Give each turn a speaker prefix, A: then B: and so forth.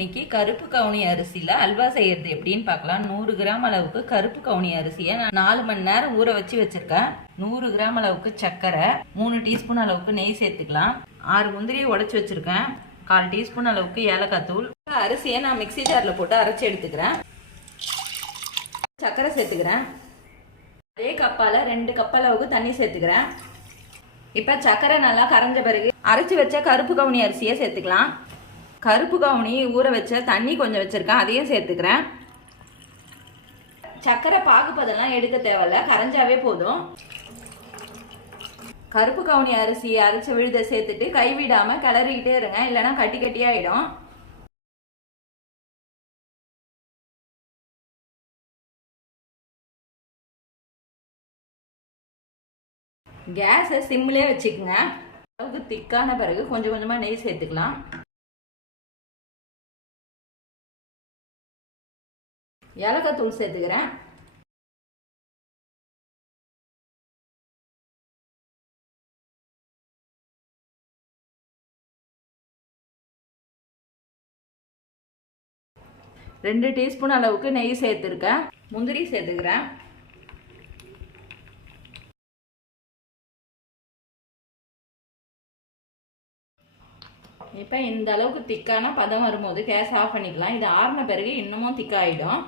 A: இன்னைக்கு கருப்பு கவுனி அரிசியில் அல்வா செய்யறது எப்படின்னு பார்க்கலாம். நூறு கிராம் அளவுக்கு கருப்பு கவுனி அரிசியை நான் நாலு மணி நேரம் ஊற வச்சு வச்சிருக்கேன். நூறு கிராம் அளவுக்கு சர்க்கரை மூணு டீஸ்பூன் அளவுக்கு நெய் சேர்த்துக்கலாம். ஆறு முந்திரியை உடைச்சி வச்சிருக்கேன். கால் டீஸ்பூன் அளவுக்கு ஏலக்காய் தூள். அரிசியை நான் மிக்ஸி ஜாரில் போட்டு அரைச்சி எடுத்துக்கிறேன். சர்க்கரை சேர்த்துக்கிறேன். அதே கப்பால் ரெண்டு கப் அளவுக்கு தண்ணி சேர்த்துக்கிறேன். இப்போ சர்க்கரை நல்லா கரைஞ்ச பிறகு அரைச்சி வச்ச கருப்பு கவுனி அரிசியை சேர்த்துக்கலாம். கருப்பு கவுனி ஊற வச்ச தண்ணி கொஞ்சம் வச்சுருக்கேன். அதையும் சேர்த்துக்கிறேன். சர்க்கரை பாகுப்பதெல்லாம் எடுக்க தேவையில்ல. கரைஞ்சாவே போதும். கருப்பு கவுனி அரிசி அரைச்ச விழுத சேர்த்துட்டு கைவிடாமல் கிளறிக்கிட்டே இருங்க. இல்லைன்னா கட்டி கட்டியாயிடும் கேஸை சிம்லேயே வச்சுக்கோங்க. அளவுக்கு திக்கான பிறகு கொஞ்சம் கொஞ்சமாக நெய் சேர்த்துக்கலாம். ஏலக்காய் தூள் சேர்த்துக்கிறேன். ரெண்டு டீஸ்பூன் அளவுக்கு நெய் சேர்த்துருக்கேன். முந்திரி சேர்த்துக்கிறேன். இப்போ இந்த அளவுக்கு திக்கான பதம் வரும்போது கேஸ் ஆஃப் பண்ணிக்கலாம். இது ஆறின பிறகு இன்னமும் திக்காயிடும்.